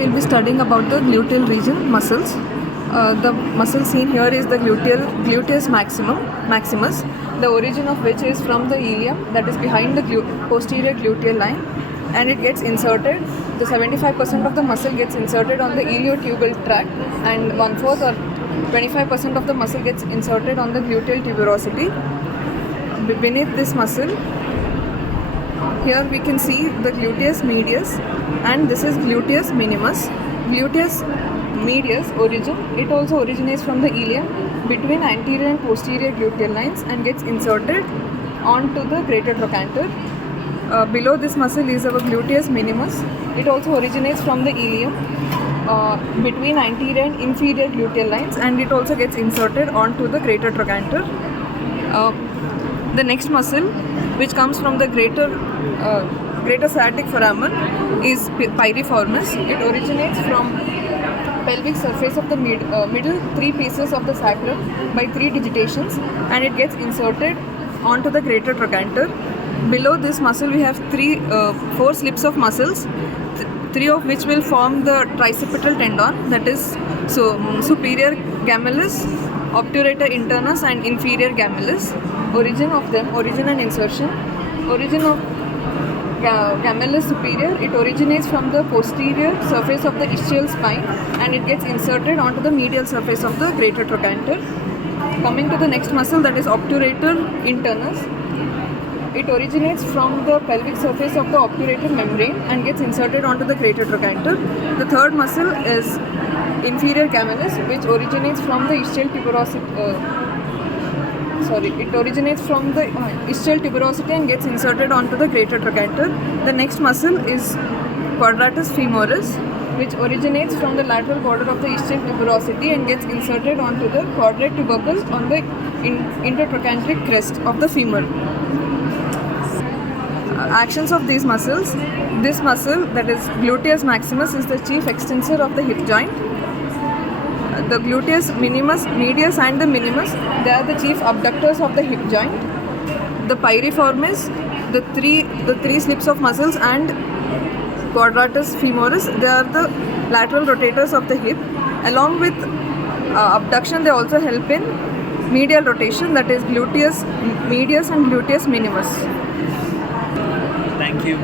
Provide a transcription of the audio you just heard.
we'll be studying about the gluteal region muscles. The muscle seen here is the gluteus maximus, the origin of which is from the ilium, that is behind the posterior gluteal line, and it gets inserted. The 75% of the muscle gets inserted on the iliotibial tract, and 1/4 or 25% of the muscle gets inserted on the gluteal tuberosity. Beneath this muscle, here we can see the gluteus medius, and this is gluteus minimus. Gluteus medius origin, it also originates from the ilium between anterior and posterior gluteal lines and gets inserted onto the greater trochanter. Below this muscle is our gluteus minimus. It also originates from the ilium between anterior and inferior gluteal lines, and it also gets inserted onto the greater trochanter. The next muscle, which comes from the greater sciatic foramen, is piriformis. It originates from pelvic surface of the middle 3 pieces of the sacrum by 3 digitations, and it gets inserted onto the greater trochanter. Below this muscle we have 4 slips of muscles, 3 of which will form the tricipital tendon, that is superior gemellus, obturator internus and inferior gemellus. Origin and insertion. Origin of gemellus superior, it originates from the posterior surface of the ischial spine and it gets inserted onto the medial surface of the greater trochanter. Coming to the next muscle, that is obturator internus. It originates from the pelvic surface of the obturator membrane and gets inserted onto the greater trochanter. The third muscle is inferior gemellus, which originates from the ischial tuberosity. It originates from the ischial tuberosity and gets inserted onto the greater trochanter. The next muscle is quadratus femoris, which originates from the lateral border of the ischial tuberosity and gets inserted onto the quadrate tubercle on the intertrochanteric crest of the femur. Actions of these muscles. This muscle, that is gluteus maximus, is the chief extensor of the hip joint. The gluteus minimus, medius and the minimus, they are the chief abductors of the hip joint. The piriformis, the three slips of muscles, and quadratus femoris, they are the lateral rotators of the hip. Along with abduction, they also help in medial rotation, that is gluteus medius and gluteus minimus. Thank you.